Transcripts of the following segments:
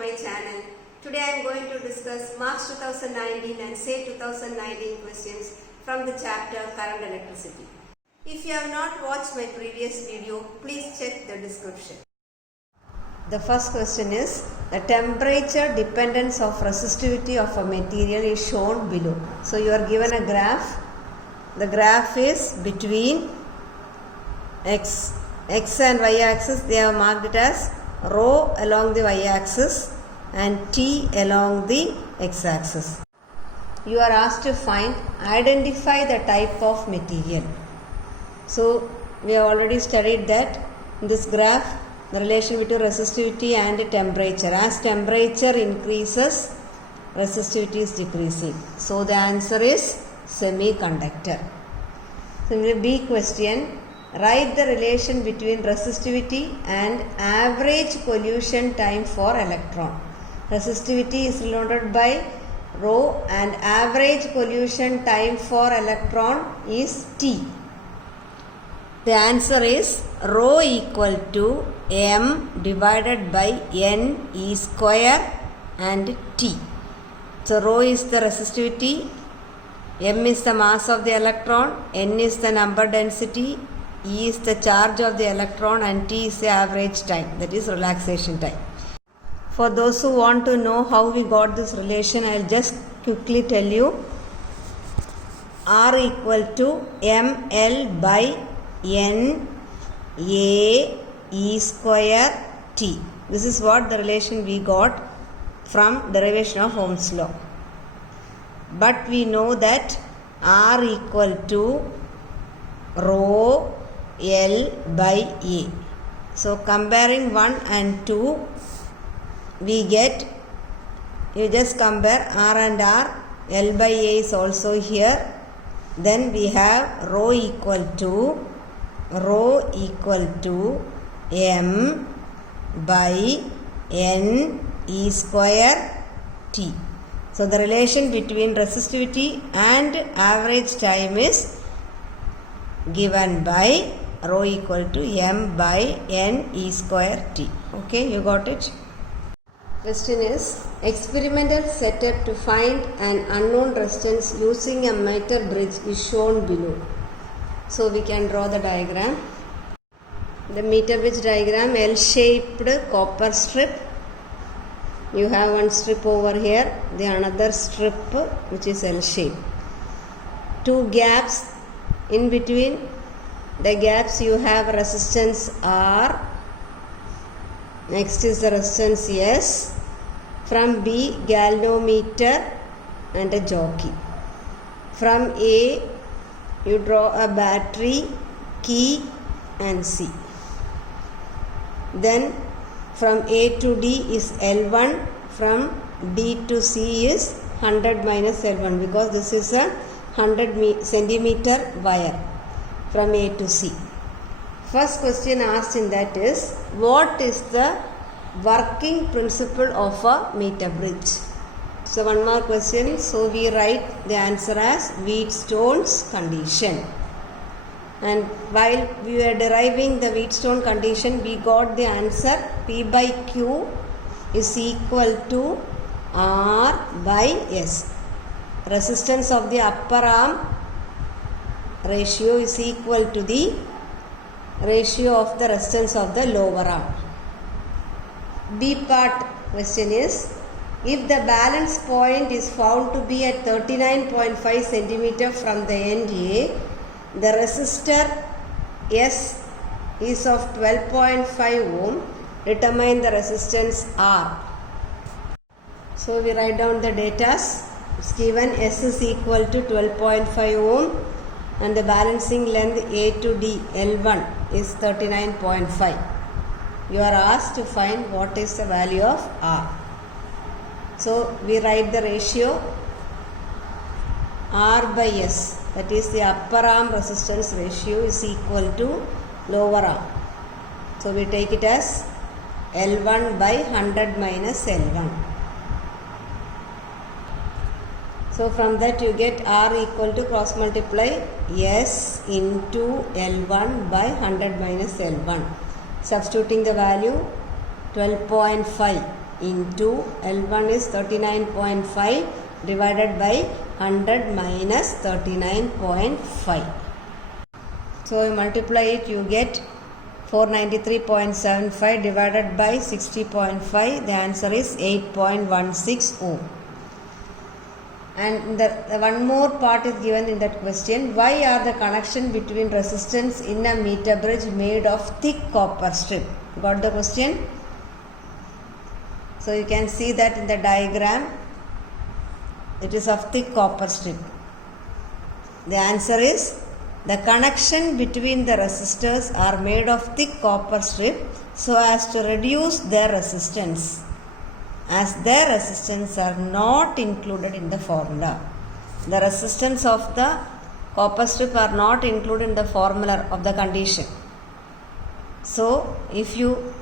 my channel. Today I am going to discuss March 2019 and say 2019 questions from the chapter Current Electricity. If you have not watched my previous video, please check the description. The first question is, the temperature dependence of resistivity of a material is shown below. So you are given a graph. The graph is between x and y axis. They have marked it as rho along the y axis and t along the x axis. You are asked to identify the type of material. So we have already studied that in this graph, the relation between resistivity and temperature. As temperature increases, resistivity is decreasing. So the answer is semiconductor. So in the B question, write the relation between resistivity and average collision time for electron. Resistivity is denoted by rho and average collision time for electron is T. The answer is rho equal to m divided by n e square and T. So rho is the resistivity, m is the mass of the electron, n is the number density, E is the charge of the electron and T is the average time, that is relaxation time. For those who want to know how we got this relation, I will just quickly tell you. R equal to ml by n a e square T. This is what the relation we got from derivation of Ohm's law. But we know that R equal to rho L by A. So comparing 1 and 2, we get, you just compare R and R, L by A is also here. Then we have rho equal to m by n e square T. So the relation between resistivity and average time is given by rho equal to m by n e square T. Okay, you got it? Question is, experimental setup to find an unknown resistance using a meter bridge is shown below. So we can draw the diagram. The meter bridge diagram, L-shaped copper strip. You have one strip over here, the another strip which is L-shaped. Two gaps in between. The gaps you have resistance R. Next is the resistance S. From B, galvanometer and a jockey. From A, you draw a battery, key and C. Then from A to D is L1. From D to C is 100 minus L1 because this is a 100 centimeter wire from A to C. First question asked in that is, what is the working principle of a meter bridge? So one more question. So we write the answer as Wheatstone's condition. And while we were deriving the Wheatstone condition, we got the answer P by Q is equal to R by S. Resistance of the upper arm ratio is equal to the ratio of the resistance of the lower arm. B part question is, if the balance point is found to be at 39.5 cm from the end A, the resistor S is of 12.5 ohm, determine the resistance R. So we write down the data. It's given S is equal to 12.5 ohm and the balancing length A to D L1 is 39.5. You are asked to find what is the value of R. So we write the ratio R by S, that is the upper arm resistance ratio is equal to lower arm. So we take it as L1 by 100 minus L1. So from that you get R equal to cross multiply S into L1 by 100 minus L1. Substituting the value 12.5 into L1 is 39.5 divided by 100 minus 39.5. So you multiply it, you get 493.75 divided by 60.5. The answer is 8.16 ohm. And one more part is given in that question. Why are the connection between resistance in a meter bridge made of thick copper strip? Got the question? So you can see that in the diagram, it is of thick copper strip. The answer is the connection between the resistors are made of thick copper strip so as to reduce their resistance, as their resistance are not included in the formula. The resistance of the copper strip are not included in the formula of the condition. So if you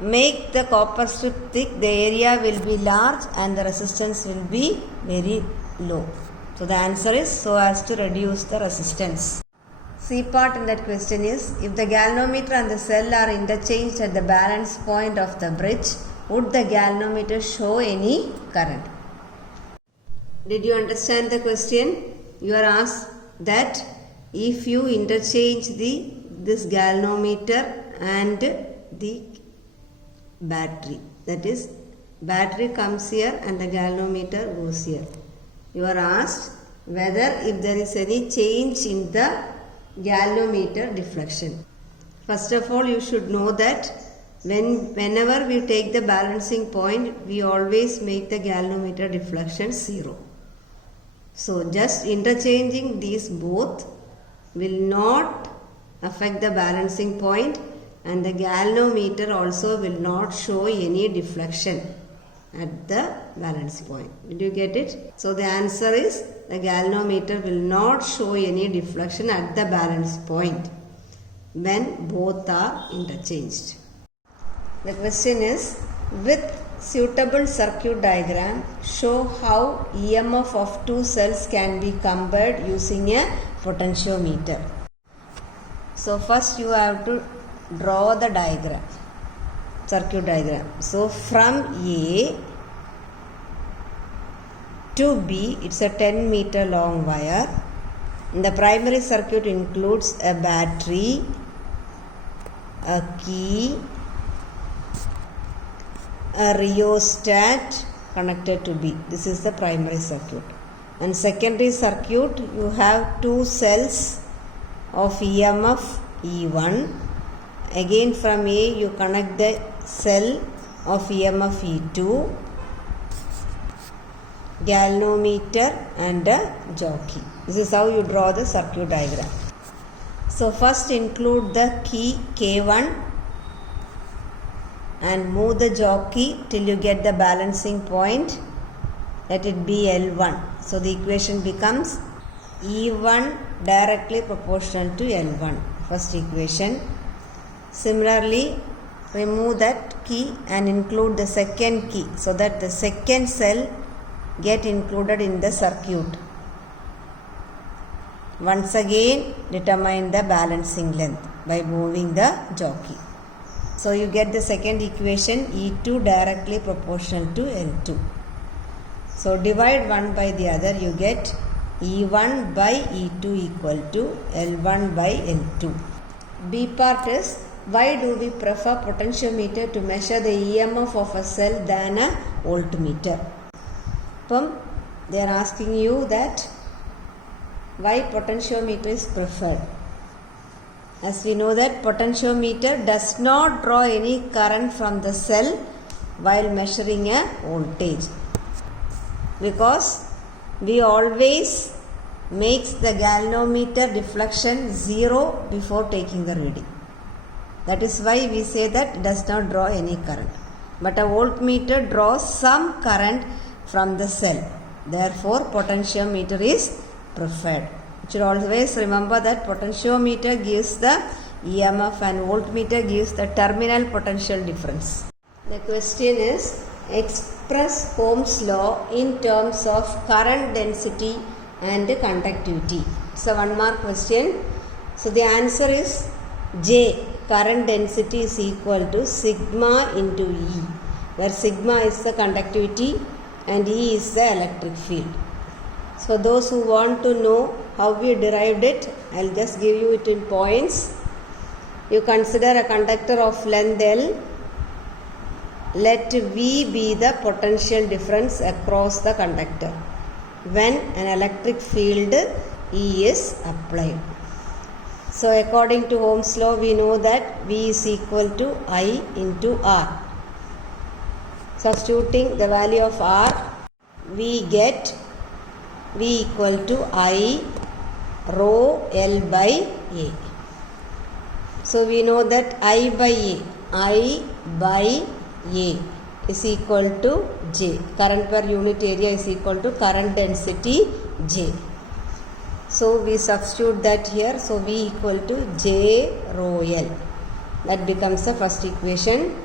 make the copper strip thick, the area will be large and the resistance will be very low. So the answer is so as to reduce the resistance. C part in that question is, if the galvanometer and the cell are interchanged at the balance point of the bridge, would the galvanometer show any current? Did you understand the question? You are asked that if you interchange this galvanometer and the battery, that is, battery comes here and the galvanometer goes here. You are asked whether if there is any change in the galvanometer deflection. First of all, you should know that whenever we take the balancing point, we always make the galvanometer deflection 0. So just interchanging these both will not affect the balancing point, and the galvanometer also will not show any deflection at the balance point. Did you get it? So the answer is the galvanometer will not show any deflection at the balance point when both are interchanged. The question is, with suitable circuit diagram, show how EMF of two cells can be compared using a potentiometer. So first you have to draw the diagram, circuit diagram. So from A to B, it's a 10 meter long wire. The primary circuit includes a battery, a key, a rheostat connected to B. This is the primary circuit. And secondary circuit, you have two cells of EMF E1. Again from A you connect the cell of EMF E2, galvanometer and a jockey. This is how you draw the circuit diagram. So first include the key K1 and move the jockey till you get the balancing point. Let it be L1. So the equation becomes E1 directly proportional to L1. First equation. Similarly, remove that key and include the second key so that the second cell get included in the circuit. Once again, determine the balancing length by moving the jockey. So you get the second equation, E2 directly proportional to L2. So divide one by the other, you get E1 by E2 equal to L1 by L2. B part is, why do we prefer potentiometer to measure the EMF of a cell than a voltmeter? They are asking you that why potentiometer is preferred. As we know that potentiometer does not draw any current from the cell while measuring a voltage, because we always makes the galvanometer deflection 0 before taking the reading. That is why we say that it does not draw any current. But a voltmeter draws some current from the cell. Therefore, potentiometer is preferred. You should always remember that potentiometer gives the EMF and voltmeter gives the terminal potential difference. The question is, express Ohm's law in terms of current density and conductivity. It's a 1 mark question. So the answer is J. Current density is equal to sigma into E. where sigma is the conductivity and E is the electric field. So those who want to know how we derived it, I'll just give you it in points. You consider a conductor of length L. Let V be the potential difference across the conductor when an electric field E is applied. So according to Ohm's law, we know that V is equal to I into R. Substituting the value of R, we get V equal to I rho L by A. So we know that I by A is equal to J. Current per unit area is equal to current density J. So we substitute that here. So V equal to J rho L. That becomes the first equation.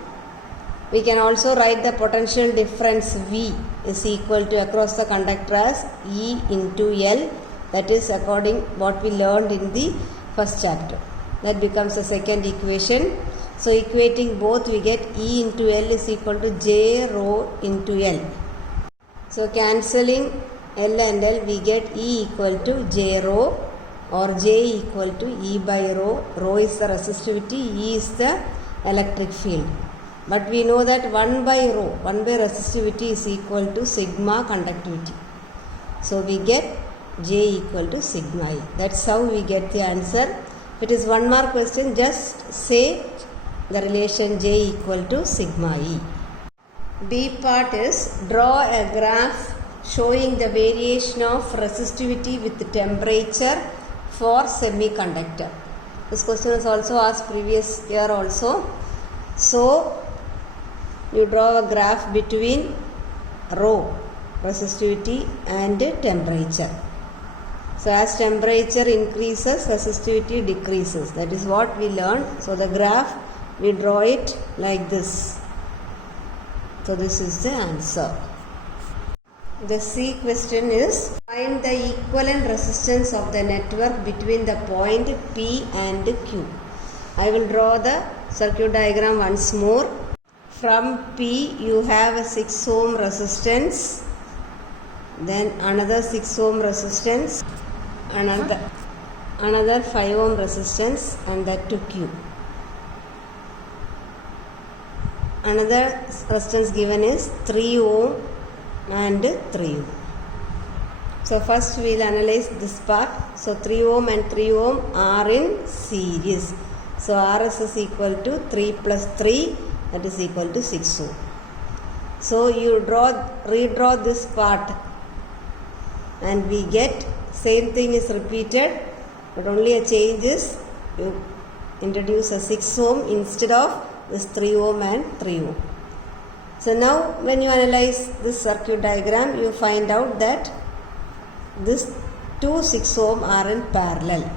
We can also write the potential difference V is equal to across the conductor as E into L. That is according what we learned in the first chapter. That becomes the second equation. So equating both, we get E into L is equal to J rho into L. So cancelling L and L, we get E equal to J rho or J equal to E by rho. Rho is the resistivity, E is the electric field. But we know that 1 by rho, 1 by resistivity is equal to sigma conductivity. So we get J equal to sigma E. That's how we get the answer. If it is 1 mark question, just say the relation J equal to sigma E. B part is draw a graph showing the variation of resistivity with temperature for semiconductor. This question was also asked previous year also. So you draw a graph between rho, resistivity, and temperature. So as temperature increases, resistivity decreases. That is what we learned. So the graph, we draw it like this. So this is the answer. The C question is, find the equivalent resistance of the network between the point P and Q. I will draw the circuit diagram once more. From P you have a 6 ohm resistance, then another 6 ohm resistance, another 5 ohm resistance, and that to Q. Another resistance given is 3 ohm and 3 ohm. So first we will analyze this part. So 3 ohm and 3 ohm are in series. So RS is equal to 3 plus 3, that is equal to 6 ohm. So you redraw this part and we get same thing is repeated, but only a change is you introduce a 6 ohm instead of this 3 ohm and 3 ohm. So now when you analyze this circuit diagram, you find out that this two 6 ohm are in parallel.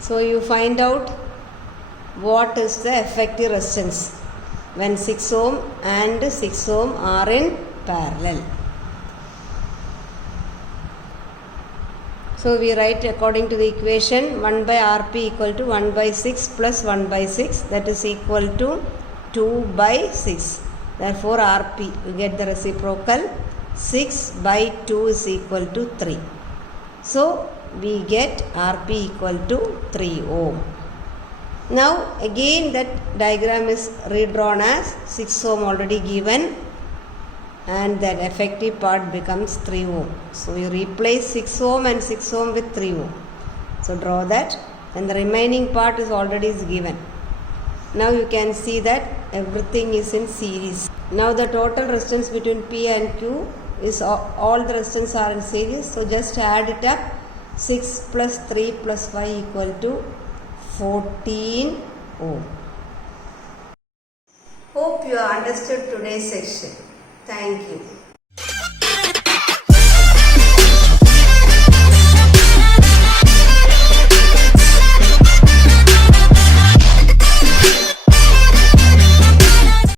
So you find out what is the effective resistance when 6 ohm and 6 ohm are in parallel. So we write according to the equation 1 by Rp equal to 1 by 6 plus 1 by 6, that is equal to 2 by 6. Therefore Rp, we get the reciprocal, 6 by 2 is equal to 3. So we get Rp equal to 3 ohm. Now again that diagram is redrawn as 6 ohm already given, and that effective part becomes 3 ohm. So you replace 6 ohm and 6 ohm with 3 ohm. So draw that, and the remaining part is already given. Now you can see that everything is in series. Now the total resistance between P and Q is all the resistance are in series. So just add it up. 6 plus 3 plus 5 equal to 14 ohm. Hope you understood today's section. Thank you.